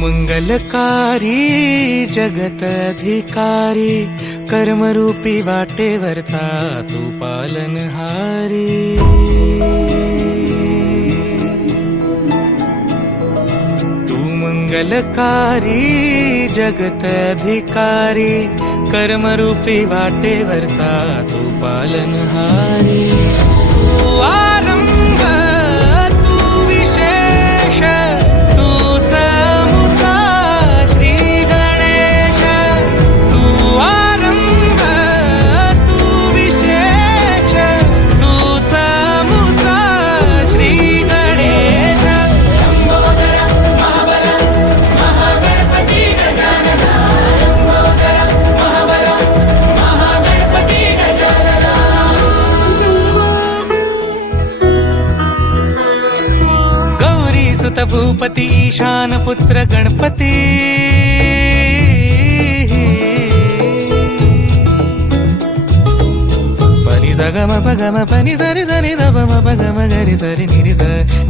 मंगलकारी जगत अधिकारी कर्मरूपी वाटेवरचा तू पालनहारी। तू मंगलकारी जगत अधिकारी कर्मरूपी वाटेवरचा तू पालनहारी। तू आरंभ तू विशेष तूच मुचा श्री गणेश। तू आरंभ तू विशेष तूच मुचा श्री गणेश। सुत भूपती ईशान पुत्र गणपती। पनी सगम पगम पनी सरी सरी दम पगम गरी सरी निरी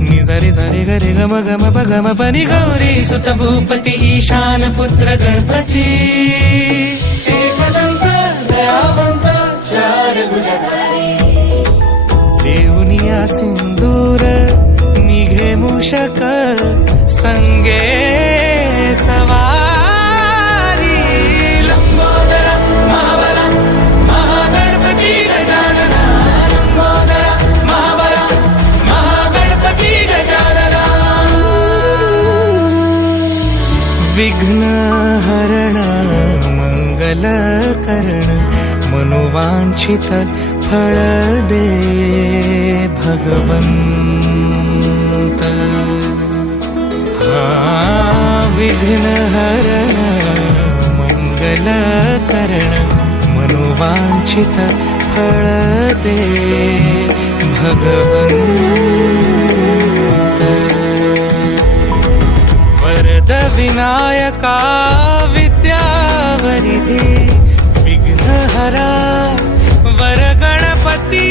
नि सरी सरी गरी गम गम पगम पनी। गौरी सुत भूपती ईशान पुत्र गणपती। एकदंत दयावंत चार भुजधारी देऊनिया सिंदूर निघे मूषक संगे सवारी। लंबोदर महाबला महागणपती गजानना। लंबोदर महाबला महागणपती गजानना। विघ्न हरण मंगल करण मनोवांछित फळ दे भगवंत। विघ्न हरण मंगल करण मनोवांछित फळ दे भगवंत। वरद विनायका विद्यावरिधि विघ्नहरा वर गणपती।